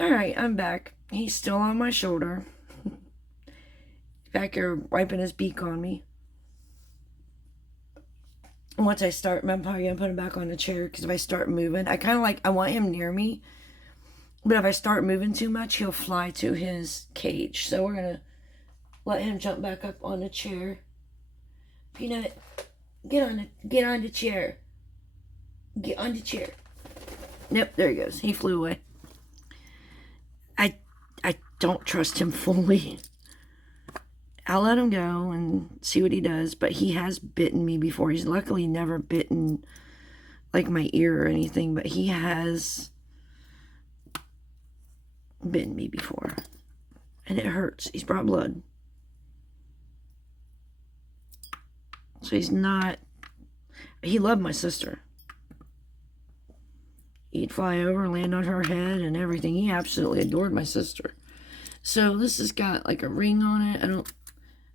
Alright, I'm back. He's still on my shoulder. Back here wiping his beak on me. Once I start, I'm probably going to put him back on the chair because if I start moving, I want him near me. But if I start moving too much, he'll fly to his cage. So we're going to let him jump back up on the chair. Peanut, get on the chair. Get on the chair. Yep, there he goes. He flew away. I don't trust him fully. I'll let him go and see what he does, but he has bitten me before. He's luckily never bitten like my ear or anything, but he has bitten me before. And it hurts. He's brought blood. So he loved my sister. He'd fly over, land on her head and everything. He absolutely adored my sister. So this has got like a ring on it.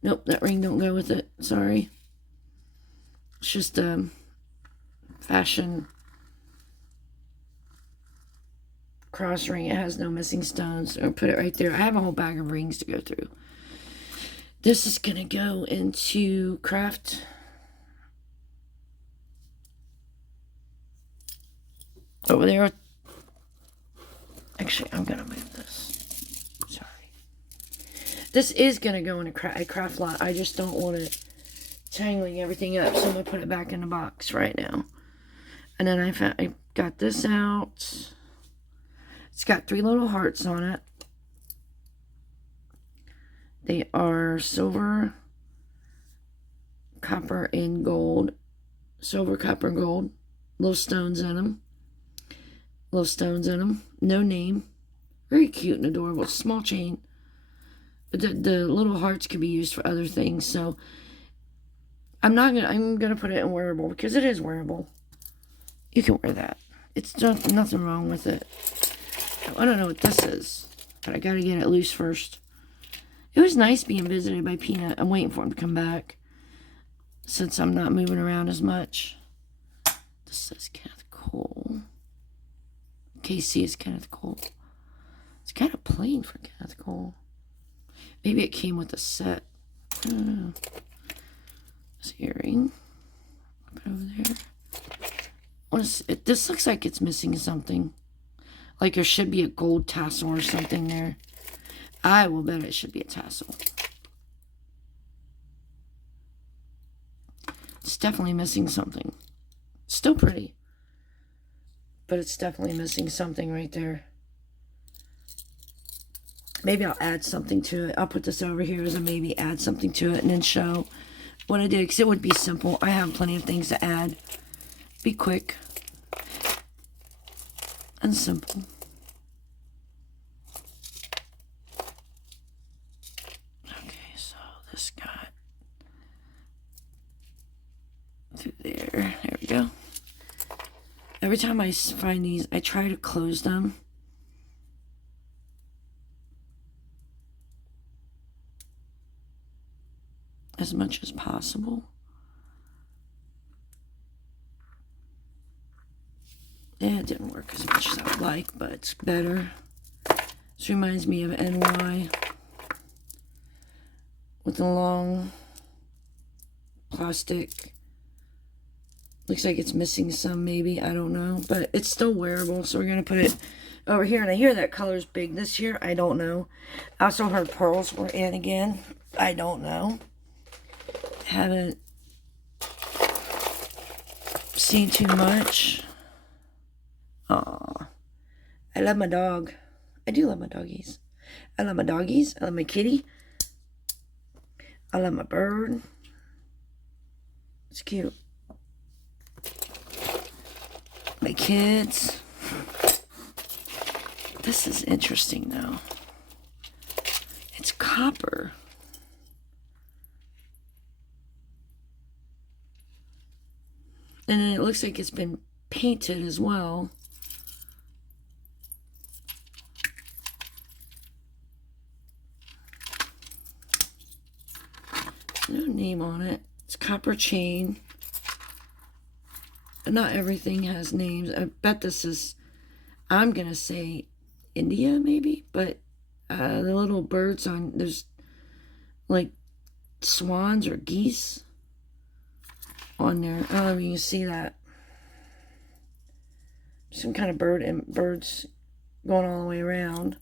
Nope, that ring don't go with it. Sorry. It's just a fashion cross ring. It has no missing stones. I'll put it right there. I have a whole bag of rings to go through. This is going to go into craft. Over there. Actually, I'm going to move this. Sorry. This is going to go in a craft lot. I just don't want it tangling everything up. So I'm going to put it back in the box right now. And then I got this out. It's got 3 little hearts on it. They are silver, copper, and gold. Silver, copper, and gold. Little stones in them. Little stones in them. No name. Very cute and adorable. Small chain. But the little hearts can be used for other things. So I'm gonna put it in wearable because it is wearable. You can wear that. It's nothing wrong with it. I don't know what this is, but I gotta get it loose first. It was nice being visited by Peanut. I'm waiting for him to come back since I'm not moving around as much. This says Kenneth Cole. KC is Kenneth Cole. It's kind of plain for Kenneth Cole. Maybe it came with a set. I don't know. This earring. Put it over there. This looks like it's missing something. Like there should be a gold tassel or something there. I will bet it should be a tassel. It's definitely missing something. Still pretty. But it's definitely missing something right there. Maybe I'll add something to it. I'll put this over here as a maybe add something to it and then show what I did. Because it would be simple. I have plenty of things to add. Be quick. And simple. Okay, so this got through there. There we go. Every time I find these, I try to close them. As much as possible. Yeah, it didn't work as much as I would like, but it's better. This reminds me of NY with the long plastic. Looks like it's missing some, maybe. I don't know. But it's still wearable, so we're going to put it over here. And I hear that color's big this year. I don't know. I also heard pearls were in again. I don't know. Haven't seen too much. Aw. I love my dog. I do love my doggies. I love my doggies. I love my kitty. I love my bird. It's cute. My kids. This is interesting, though. It's copper. And then it looks like it's been painted as well. No name on it. It's copper chain. Not everything has names. I bet this is, I'm going to say India, maybe. But the little birds on, there's like swans or geese on there. I don't know if you can see that. Some kind of birds going all the way around.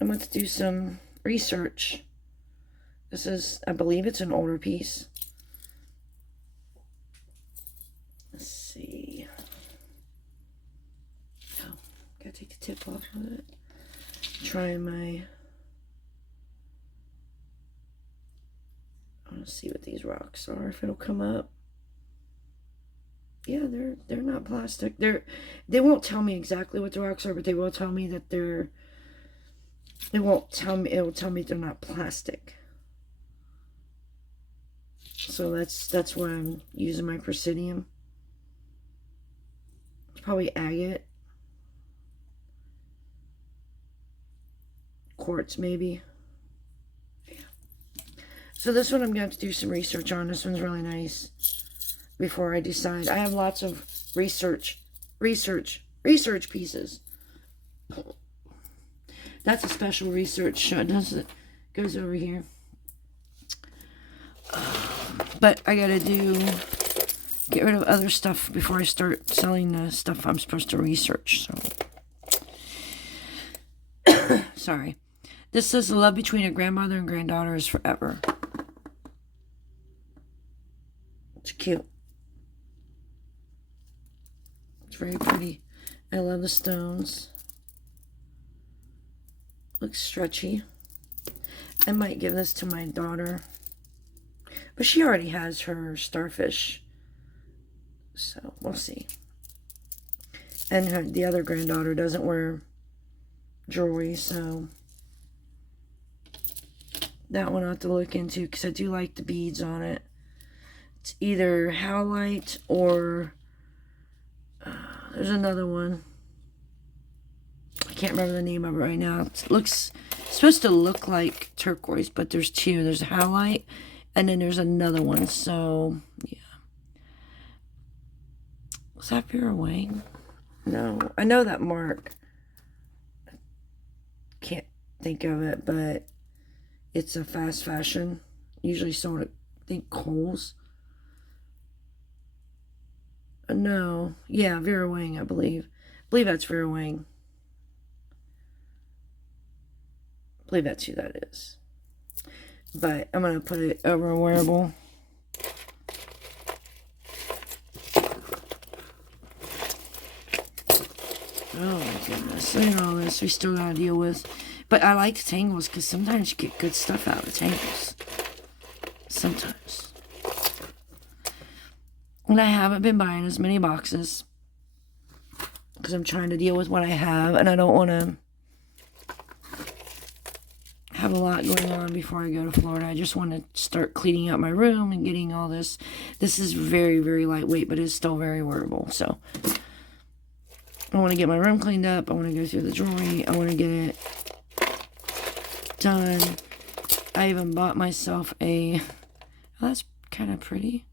I'm going to do some research. This is, I believe it's an older piece. Let's see. Oh, gotta take the tip off of it. Trying my... I want to see what these rocks are, if it'll come up. Yeah, they're not plastic. They won't tell me exactly what the rocks are, but they will tell me that they're... It won't tell me, it'll tell me they're not plastic. So that's why I'm using my Presidium. It's probably agate. Quartz, maybe. Yeah. So this one I'm going to have to do some research on. This one's really nice. Before I decide. I have lots of research pieces. That's a special research show. It goes over here. But I gotta get rid of other stuff before I start selling the stuff I'm supposed to research. So, sorry. This says the love between a grandmother and granddaughter is forever. It's cute. It's very pretty. I love the stones. Looks stretchy. I might give this to my daughter. But she already has her starfish. So, we'll see. And the other granddaughter doesn't wear jewelry, so... That one I'll have to look into, because I do like the beads on it. It's either howlite or... there's another one. I can't remember the name of it right now. It's supposed to look like turquoise, but there's two. There's howlite, and then there's another one. So, yeah. Was that Vera Wang? No. I know that mark. Can't think of it, but it's a fast fashion. Usually sold at, I think, Kohl's. No. Yeah, Vera Wang, I believe. I believe that's Vera Wang. I believe that's who that is. But I'm going to put it over a wearable. Oh my goodness. Look at all this we still got to deal with. But I like tangles because sometimes you get good stuff out of tangles. Sometimes. And I haven't been buying as many boxes. Because I'm trying to deal with what I have. And I don't want to have a lot going on before I go to Florida. I just want to start cleaning out my room and getting all this. This is very, very lightweight, but it's still very wearable. So, I want to get my room cleaned up. I want to go through the jewelry. I want to get it done. I even bought myself a... Oh, that's kind of pretty.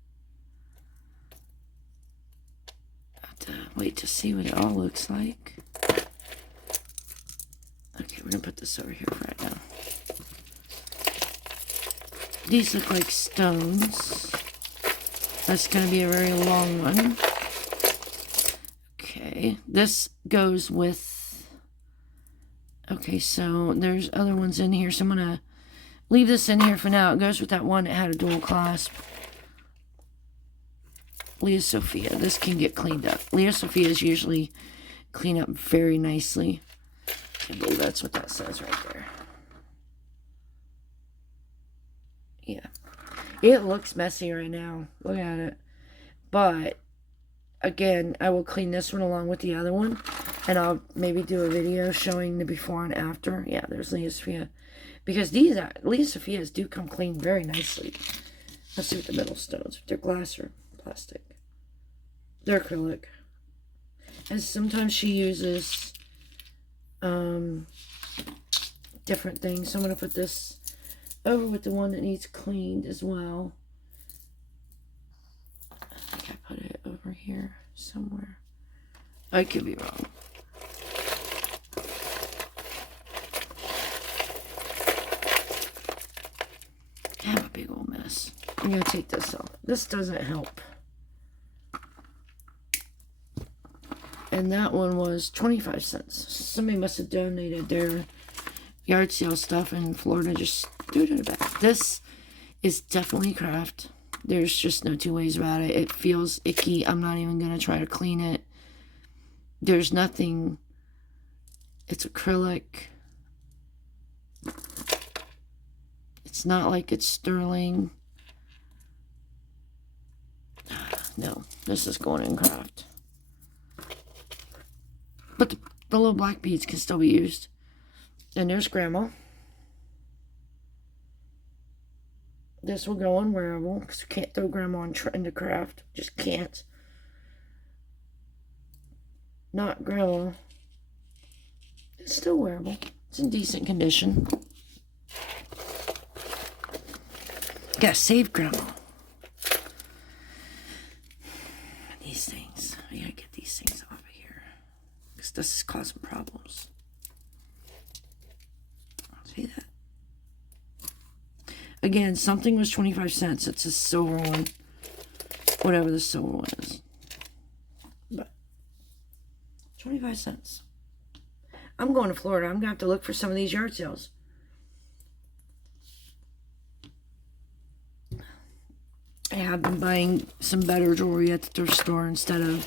I have to wait to see what it all looks like. Okay, we're going to put this over here for right now. These look like stones. That's going to be a very long one. Okay, this goes with... Okay, so there's other ones in here, so I'm going to leave this in here for now. It goes with that one that had a dual clasp. Leah Sophia. This can get cleaned up. Leah Sophia's usually clean up very nicely. I believe that's what that says right there. Yeah. It looks messy right now. Look at it. But, again, I will clean this one along with the other one. And I'll maybe do a video showing the before and after. Yeah, there's Leah Sophia. Because these Leah Sophia's do come clean very nicely. Let's see what the middle stones. They're glass or plastic. They're acrylic. And sometimes she uses different things. So I'm going to put this over with the one that needs cleaned as well. I think I put it over here somewhere. I could be wrong. I'm going to take this off. This doesn't help. And that one was 25 cents. Somebody must have donated their yard sale stuff in Florida. Just threw it in the back. This is definitely craft. There's just no two ways about it. It feels icky. I'm not even going to try to clean it. There's nothing. It's acrylic. It's not like it's sterling. No, this is going in craft. But the little black beads can still be used. And there's Grandma. This will go on wearable, because you can't throw Grandma into craft. Just can't. Not Grandma. It's still wearable. It's in decent condition. Gotta save Grandma. These things. I gotta get these things off of here, because this is causing problems. See that? Again, something was 25 cents. It's a silver one. Whatever the silver one is. But 25 cents. I'm going to Florida. I'm going to have to look for some of these yard sales. I have been buying some better jewelry at the thrift store instead of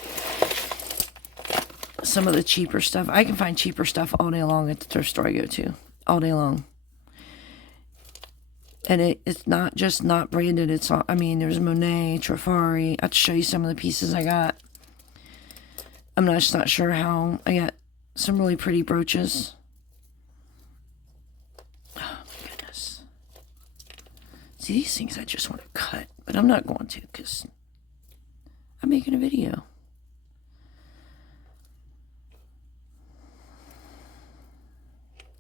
some of the cheaper stuff. I can find cheaper stuff all day long at the thrift store I go to. All day long. And it's not just not branded. It's all, I mean, there's Monet, Trifari. I'll show you some of the pieces I got. I'm just not sure how. I got some really pretty brooches. Oh, my goodness. See, these things I just want to cut. But I'm not going to, because I'm making a video.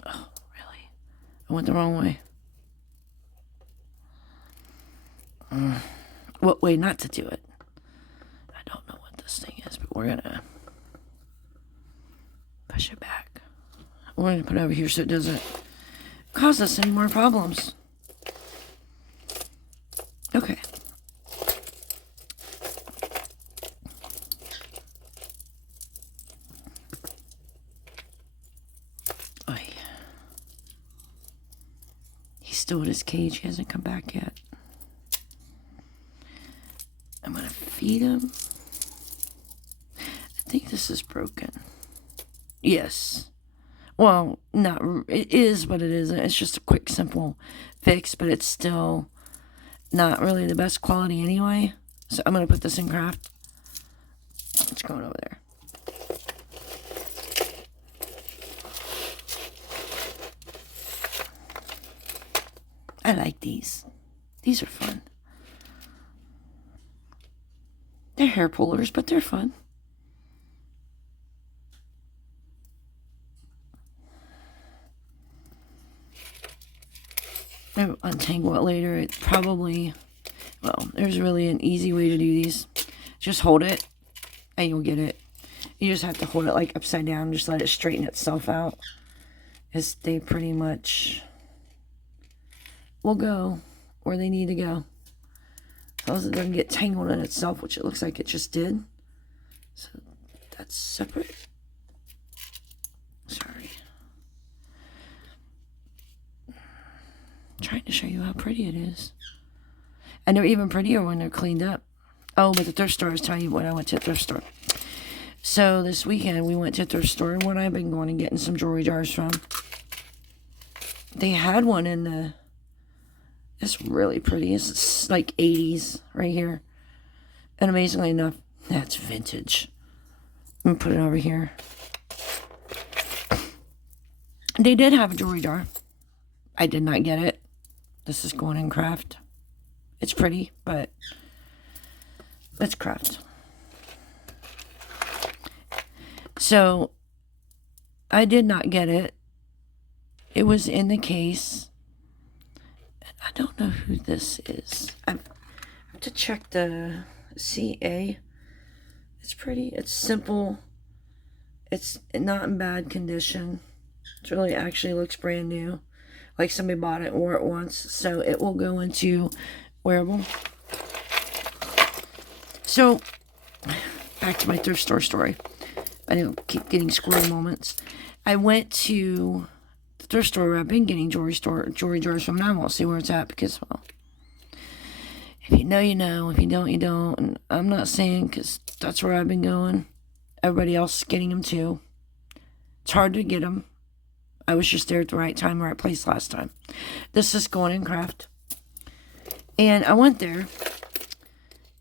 Oh, really? I went the wrong way. What way not to do it? I don't know what this thing is, but we're gonna push it back. We're gonna put it over here so it doesn't cause us any more problems. Okay. Oy. He's still in his cage. He hasn't come back yet. I'm going to feed him. I think this is broken. Yes. Well, not. It is, but it isn't. It's just a quick, simple fix, but it's still not really the best quality anyway. So I'm going to put this in craft. It's going over there. I like these. These are fun. They're hair pullers, but they're fun. I'll untangle it later. It probably, well, there's really an easy way to do these. Just hold it, and you'll get it. You just have to hold it like upside down. Just let it straighten itself out. As they pretty much will go where they need to go. As long as it doesn't get tangled in itself, which it looks like it just did. So that's separate. Sorry. I'm trying to show you how pretty it is. And they're even prettier when they're cleaned up. Oh, but the thrift store is telling you when I went to the thrift store. So this weekend we went to a thrift store, where I've been going and getting some jewelry jars from. They had one in the... It's really pretty. It's like 80s right here. And amazingly enough, that's vintage. I'm going to put it over here. They did have a jewelry jar. I did not get it. This is going in craft. It's pretty, but it's craft. So, I did not get it. It was in the case. I don't know who this is. I have to check the CA. It's pretty. It's simple. It's not in bad condition. It really actually looks brand new. Like somebody bought it and wore it once. So it will go into wearable. So, back to my thrift store story. I don't keep getting squirrel moments. I went to the thrift store where I've been getting jewelry jewelry from. Now I won't say where it's at because, well, if you know, you know. If you don't, you don't. And I'm not saying because that's where I've been going. Everybody else is getting them too. It's hard to get them. I was just there at the right time, right place last time. This is Going in Craft. And I went there.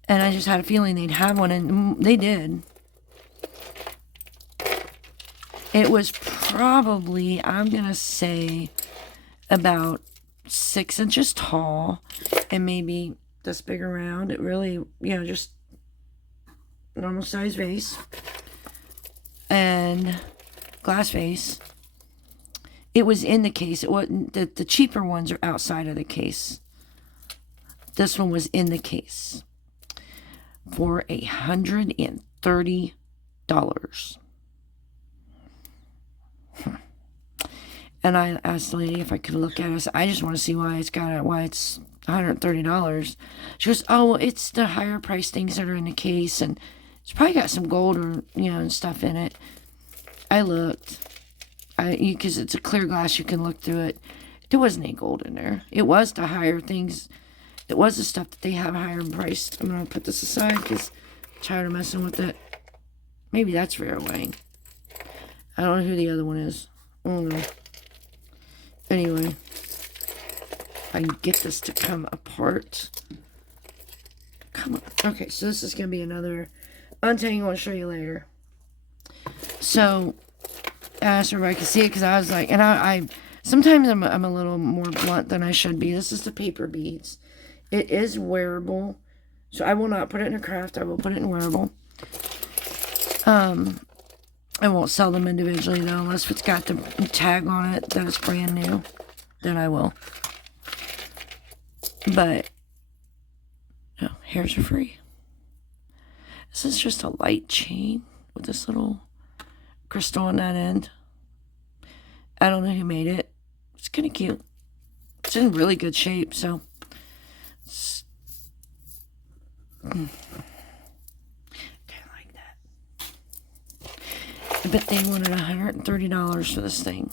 And I just had a feeling they'd have one. And they did. It was probably, I'm going to say, about 6 inches tall. And maybe this big around. It really, just normal size vase. And glass vase. It was in the case. It wasn't, the cheaper ones are outside of the case. This one was in the case for $130. And I asked the lady if I could look at it. I said, I just want to see why it's $130. She goes, oh, well, it's the higher price things that are in the case, and it's probably got some gold or and stuff in it. I looked. Because it's a clear glass, you can look through it. There wasn't any gold in there. It was the higher things. It was the stuff that they have higher in price. I'm going to put this aside because I'm tired of messing with it. Maybe that's Vera Wang. I don't know who the other one is. I don't know. Anyway. If I can get this to come apart. Come on. Okay, so this is going to be another untangle. I'll show you later. So, I asked everybody could see it because I was like, and I sometimes I'm a little more blunt than I should be. This is the paper beads. It is wearable, so I will not put it in a craft. I will put it in wearable. I won't sell them individually though, unless it's got the tag on it that it's brand new. Then I will. But hairs are free. This is just a light chain with this little crystal on that end. I don't know who made it. It's kind of cute. It's in really good shape, so kind of like that. I bet they wanted $130 for this thing.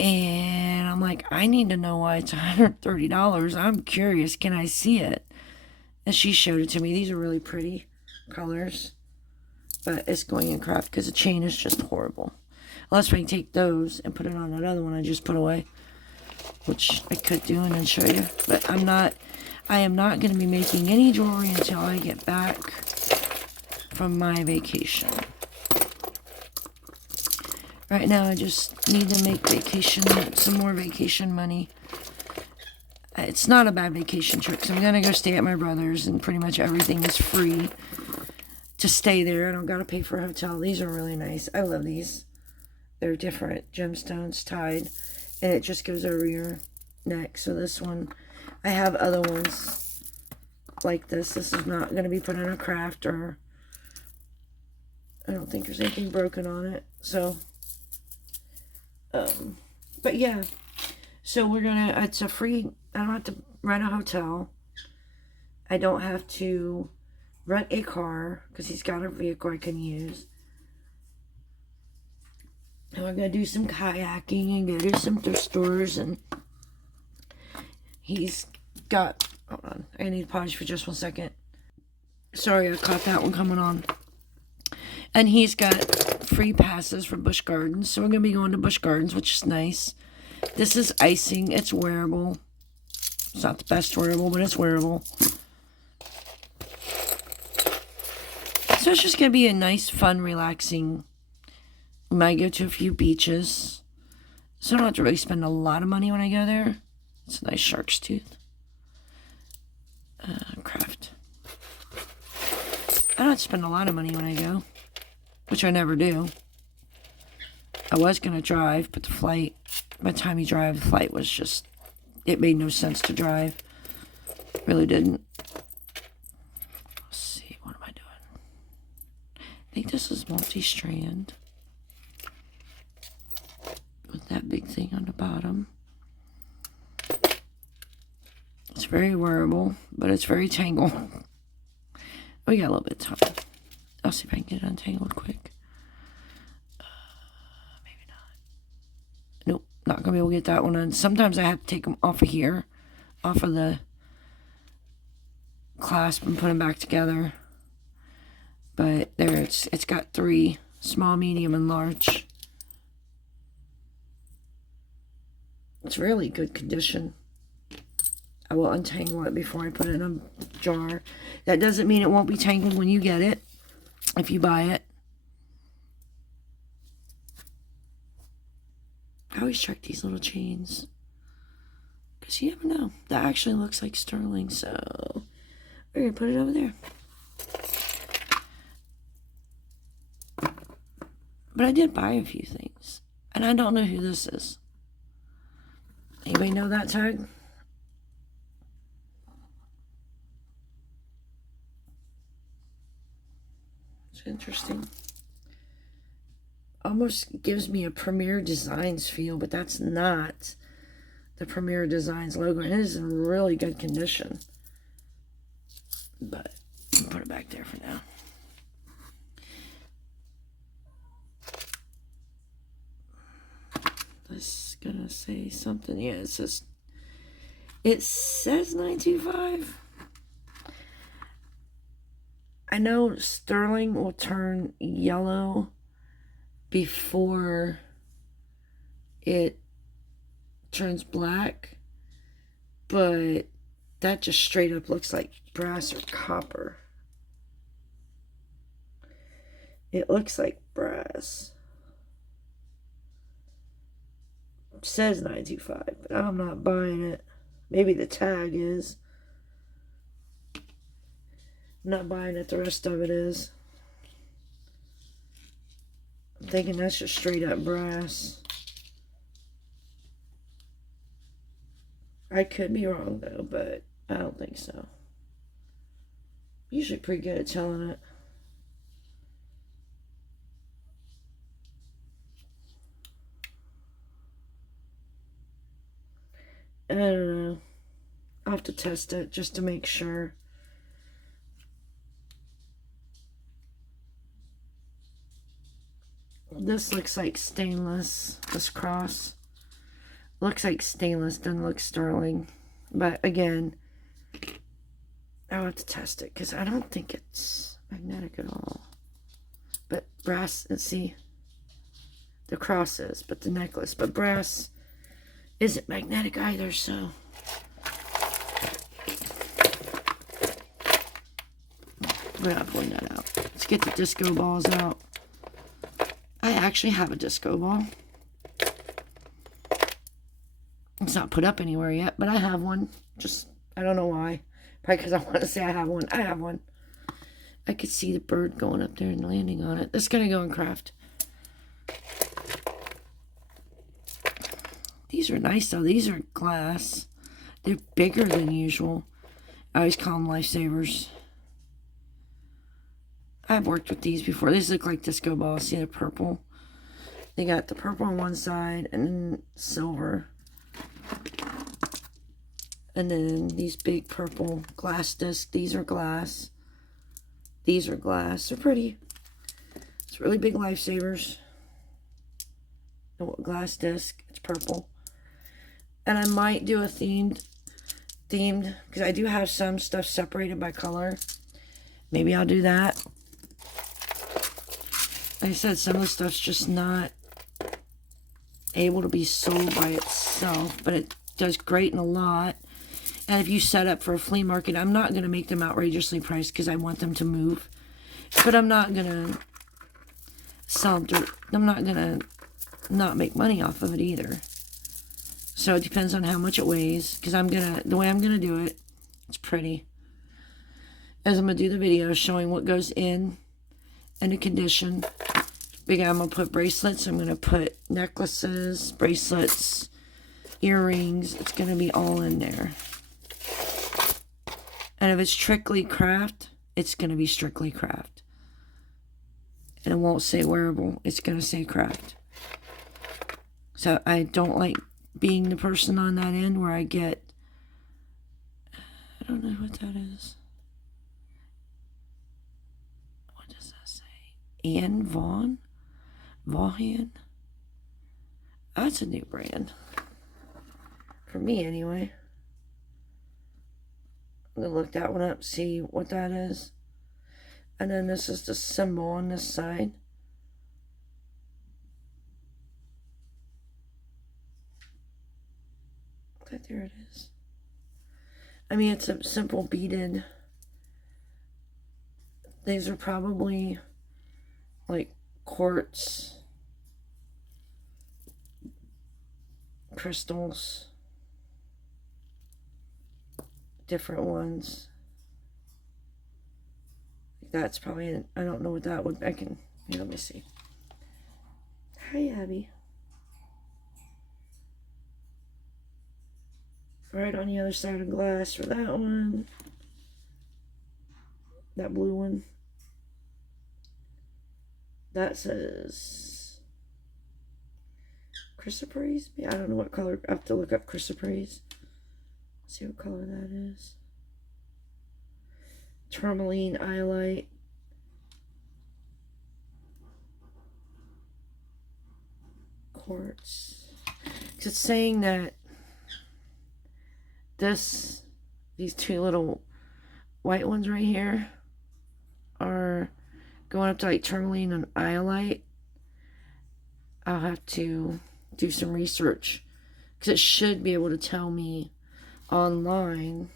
And I'm like, I need to know why it's $130. I'm curious. Can I see it? And she showed it to me. These are really pretty colors. But it's Going in Craft because the chain is just horrible. Unless I can take those and put it on that other one I just put away. Which I could do and then show you. But I am not going to be making any jewelry until I get back from my vacation. Right now I just need to make some more vacation money. It's not a bad vacation trip because I'm going to go stay at my brother's and pretty much everything is free to stay there. I don't got to pay for a hotel. These are really nice. I love these. They're different gemstones tied, and it just goes over your neck. So this one, I have other ones like this. This is not going to be put in a craft, or I don't think there's anything broken on it. So, but yeah. So we're gonna. It's a free. I don't have to rent a hotel. I don't have to rent a car because he's got a vehicle I can use. And we're going to do some kayaking and go to some thrift stores. And he's got... Hold on. I need to pause for just 1 second. Sorry, I caught that one coming on. And he's got free passes for Busch Gardens. So we're going to be going to Busch Gardens, which is nice. This is icing. It's wearable. It's not the best wearable, but it's wearable. So it's just going to be a nice, fun, relaxing... We might go to a few beaches. So I don't have to really spend a lot of money when I go there. It's a nice shark's tooth. Craft. I don't have to spend a lot of money when I go. Which I never do. I was going to drive, but the flight... By the time you drive, the flight was just... It made no sense to drive. Really didn't. Let's see, what am I doing? I think this is multi-strand. With that big thing on the bottom. It's very wearable, but it's very tangled. We got a little bit of time. I'll see if I can get it untangled quick. Maybe not. Nope, not going to be able to get that one on. Sometimes I have to take them off of here, off of the clasp and put them back together. But there, it's got 3, small, medium, and large. It's really good condition. I will untangle it before I put it in a jar. That doesn't mean it won't be tangled when you get it, if you buy it. I always check these little chains, because you never know. That actually looks like sterling, so we're going to put it over there. But I did buy a few things, and I don't know who this is. Anybody know that tag? It's interesting. Almost gives me a Premier Designs feel, but that's not the Premier Designs logo. And it is in really good condition. But I'll put it back there for now. I was gonna say something. Yeah, it says 925. I know sterling will turn yellow before it turns black, but that just straight up looks like brass or copper. It looks like brass. It says 925, but I'm not buying it. Maybe the tag is. I'm not buying it. The rest of it is. I'm thinking that's just straight up brass. I could be wrong though, but I don't think so. Usually pretty good at telling it. I don't know. I'll have to test it just to make sure. This looks like stainless. This cross looks like stainless, doesn't look sterling. But again, I'll have to test it because I don't think it's magnetic at all. But brass, let's see. The cross is, but the necklace. But brass isn't magnetic either, so. We're not pulling that out. Let's get the disco balls out. I actually have a disco ball. It's not put up anywhere yet, but I have one. Just, I don't know why. Probably because I want to say I have one. I have one. I could see the bird going up there and landing on it. This is going to go in craft. These are nice, though. These are glass. They're bigger than usual. I always call them lifesavers. I've worked with these before. These look like disco balls. See the purple? They got the purple on one side and then silver. And then these big purple glass discs. These are glass. These are glass. They're pretty. It's really big lifesavers. Glass disc. It's purple. And I might do a themed, because I do have some stuff separated by color. Maybe I'll do that. Like I said, some of the stuff's just not able to be sold by itself, but it does great in a lot. And if you set up for a flea market, I'm not going to make them outrageously priced because I want them to move. But I'm not going to sell them. I'm not going to not make money off of it either. So it depends on how much it weighs, because the way I'm going to do it, it's pretty. As I'm going to do the video showing what goes in and the condition. I'm going to put bracelets. I'm going to put necklaces, bracelets, earrings. It's going to be all in there. And if it's strictly craft, it's going to be strictly craft. And it won't say wearable. It's going to say craft. So I don't like being the person on that end where I get I don't know what that is. What does that say? Anne Vaughn? Vaughan? That's a new brand. For me, anyway. I'm going to look that one up, see what that is. And then this is the symbol on this side. Okay, there it is. I mean, it's a simple beaded. These are probably like quartz crystals. Different ones. That's probably, I don't know what that would, I can, here, let me see. Hi, Abby. Right on the other side of the glass for that one. That blue one. That says chrysoprase. I don't know what color. I have to look up chrysoprase. See what color that is. Tourmaline iolite. Quartz. It's saying that these two little white ones right here are going up to like tourmaline and iolite. I'll have to do some research because it should be able to tell me online.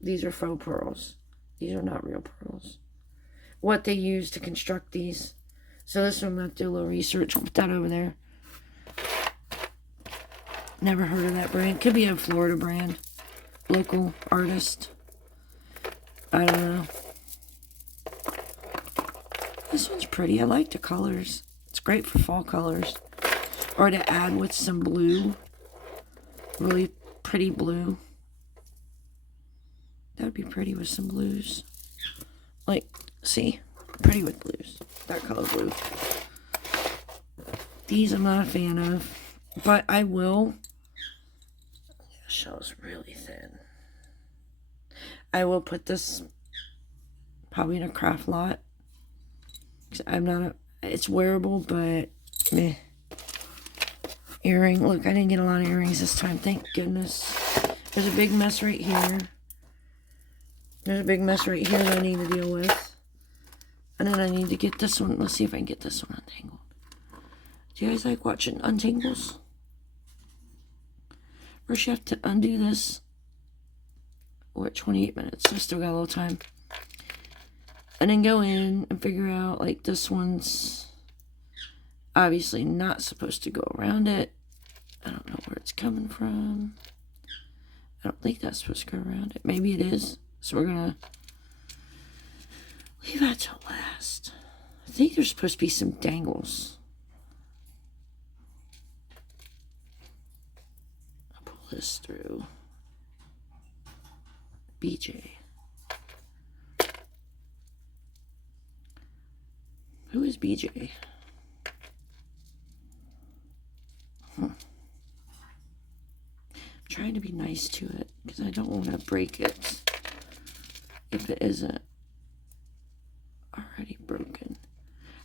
These are faux pearls. These are not real pearls. What they use to construct these. So this one, I'm going to do a little research. Put that over there. Never heard of that brand. Could be a Florida brand. Local artist. I don't know. This one's pretty. I like the colors. It's great for fall colors. Or to add with some blue. Really pretty blue. That would be pretty with some blues. Like, see? Pretty with blues. That color blue. These I'm not a fan of. But I will. The shell's really thin. I will put this probably in a craft lot. I'm not a. It's wearable, but meh. Earring. Look, I didn't get a lot of earrings this time. Thank goodness. There's a big mess right here. There's a big mess right here that I need to deal with. And then I need to get this one. Let's see if I can get this one untangled. Do you guys like watching untangles? First you have to undo this. We're at 28 minutes, so I still got a little time. And then go in and figure out, like, this one's obviously not supposed to go around it. I don't know where it's coming from. I don't think that's supposed to go around it. Maybe it is. So we're going to leave that till last. I think there's supposed to be some dangles. I'll pull this through. BJ. Who is BJ? I'm trying to be nice to it because I don't want to break it if it isn't already broken.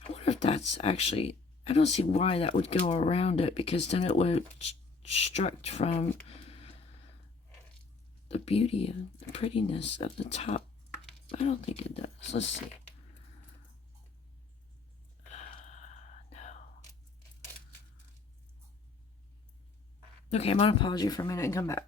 I wonder if that's actually, I don't see why that would go around it, because then it would obstruct from the beauty and the prettiness of the top. I don't think it does. Let's see. No. Okay, I'm going to pause you for a minute and come back.